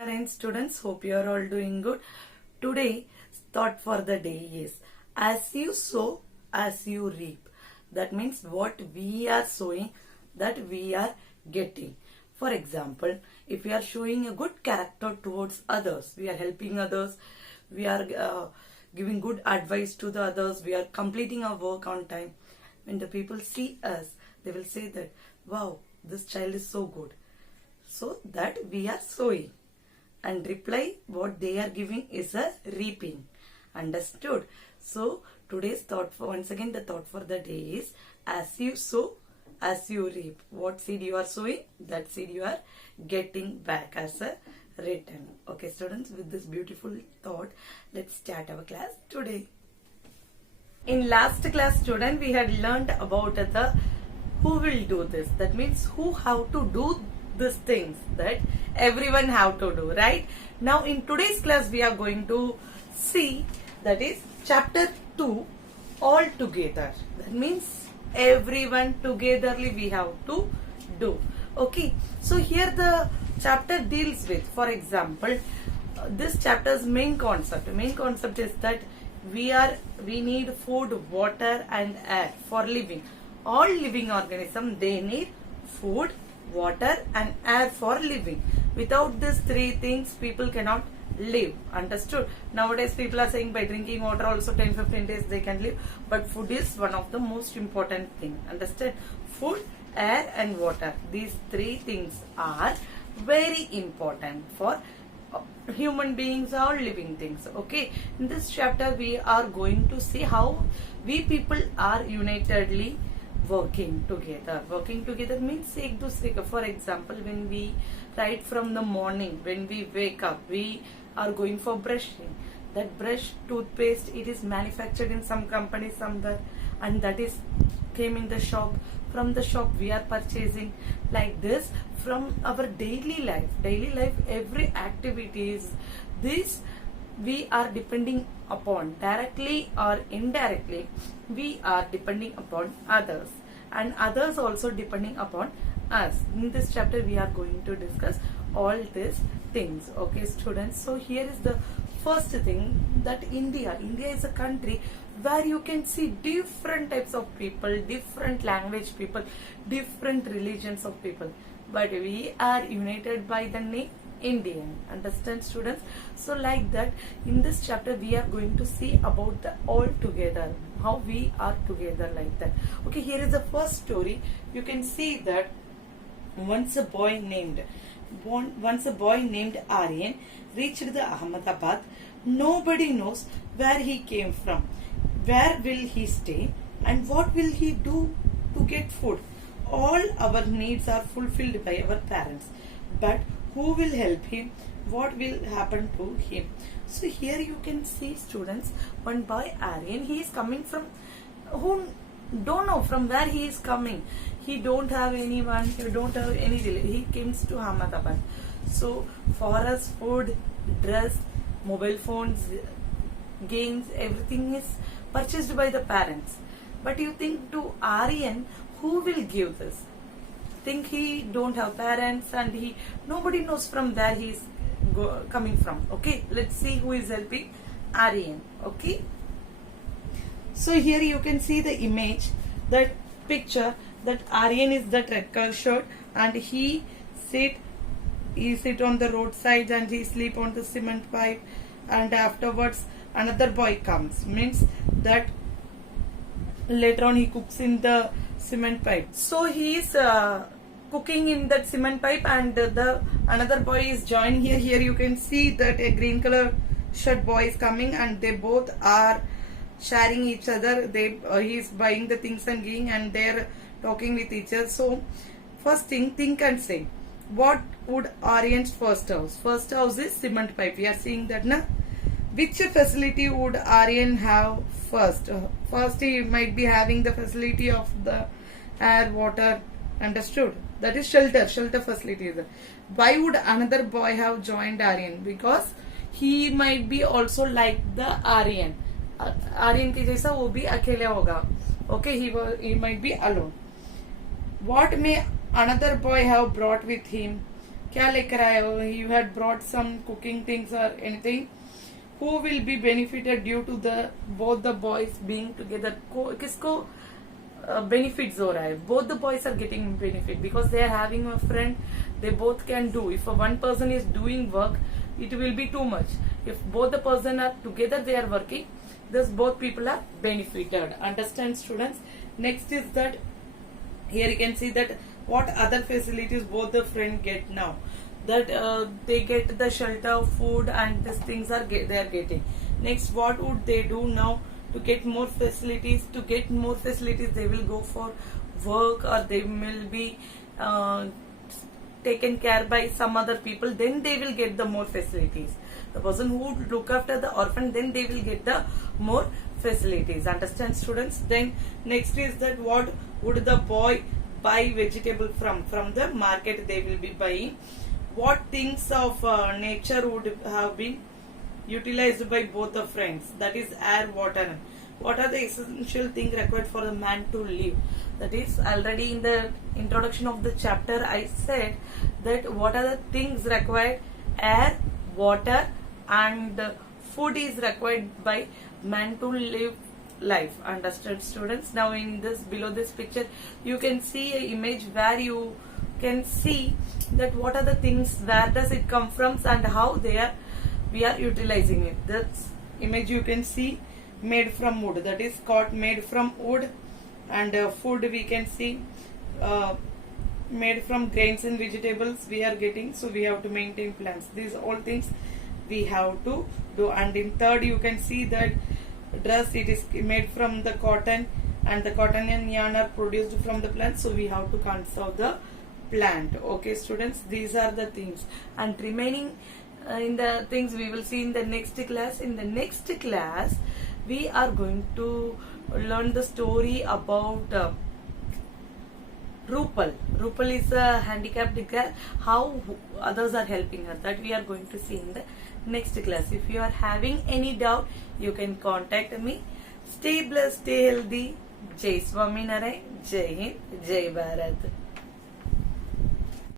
Parents, students, hope you are all doing good. Today, thought for the day is as you sow, as you reap. That means what we are sowing, that we are getting. For example, if we are showing a good character towards others, we are helping others, we are giving good advice to the others, we are completing our work on time. When the people see us, they will say that, wow, this child is so good. So that we are sowing. And reply what they are giving is a reaping. Understood? So today's thought for once again the thought for the day is as you sow, as you reap. What seed you are sowing, that seed you are getting back as a return. Okay, students, with this beautiful thought, let's start our class today. In last class, student, we had learned about the who will do this. That means who have to do these things that everyone have to do, right? Now in today's class we are going to see that is chapter 2 all together. That means everyone togetherly we have to do. Okay, so here the chapter deals with, for example, this chapter's main concept is that we need food, water and air for living. All living organisms, they need food, water and air for living. Without these three things people cannot live. Understood? Nowadays people are saying by drinking water also 10-15 days they can live, but food is one of the most important thing. Understand? Food, air and water, these three things are very important for human beings or living things. Okay, in this chapter we are going to see how we people are unitedly working together. Working together means ek dusre ka. For example, when we right from the morning, when we wake up, we are going for brushing. That brush, toothpaste, it is manufactured in some company somewhere, and that is came in the shop. From the shop we are purchasing. Like this, from our daily life, every activities, this we are depending upon directly or indirectly. We are depending upon others and others also depending upon us. In this chapter we are going to discuss all these things. Okay, students, so here is the first thing, that India is a country where you can see different types of people, different language people, different religions of people, but we are united by the name Indian. Understand, students? So like that, in this chapter we are going to see about the all together, how we are together like that. Okay, here is the first story. You can see that once a boy named Aryan reached the Ahmedabad. Nobody knows where he came from, where will he stay, and what will he do to get food. All our needs are fulfilled by our parents, but who will help him? What will happen to him? So here you can see, students, one boy Aryan, he is coming from, who don't know from where he is coming. He don't have anyone, he don't have any relation. He comes to Ahmedabad. So for us, food, dress, mobile phones, games, everything is purchased by the parents. But you think to Aryan, who will give this? Think he don't have parents and nobody knows from where he is coming from. Okay, let's see who is helping Aryan. Okay, so here you can see the image, that picture, that Aryan is that red color shirt and he sit on the roadside and he sleep on the cement pipe, and afterwards another boy comes, means that later on he cooks in the cement pipe. So he is cooking in that cement pipe, and the another boy is joining here. Here you can see that a green color shirt boy is coming, and they both are sharing each other. He is buying the things and giving, and they are talking with each other. So first thing, think and say, what would Aryan's first house? First house is cement pipe. We are seeing that, na? Which facility would Aryan have first? First he might be having the facility of the air, water. Understood? That is shelter facility. Why would another boy have joined Aryan? Because he might be also like the Aryan. Aryan के जैसा वो भी अकेले होगा. Okay, he might be alone. What may another boy have brought with him? क्या लेकर आए हो? You had brought some cooking things or anything. Who will be benefited due to the both the boys being together? किसको benefits हो रहा है? Both the boys are getting benefit because they are having a friend. They both can do. If one person is doing work, it will be too much. If both the person are together, they are working. Thus both people are benefited. Understand, students? Next is that here you can see that what other facilities both the friend get now. That they get the shelter, food, and these things are they are getting. Next, what would they do now to get more facilities? To get more facilities, they will go for work, or they will be taken care by some other people. Then they will get the more facilities. The person who would look after the orphan, then they will get the more facilities. Understand, students? Then next is that what would the boy buy vegetable from? From the market they will be buying. What things of nature would have been utilized by both the friends? That is air, water. What are the essential things required for a man to live? That is, already in the introduction of the chapter I said that what are the things required? Air, water, and food is required by man to live life. Understood, students? Now in this, below this picture, you can see an image where you can see that what are the things, where does it come from, and how we are utilizing it. This image you can see made from wood, that is called made from wood, and food we can see made from grains and vegetables we are getting. So we have to maintain plants. These all things we have to do. And in third, you can see that dress, it is made from the cotton, and the cotton and yarn are produced from the plant. So we have to conserve the plant. Okay, students, these are the things, and remaining in the things we will see in the next class. In the next class, we are going to learn the story about Rupal. Rupal is a handicapped girl. How others are helping her, that we are going to see in the next class. If you are having any doubt, you can contact me. Stay blessed, stay healthy. Jai Swaminarayan, Jai Hind, Jai Bharat.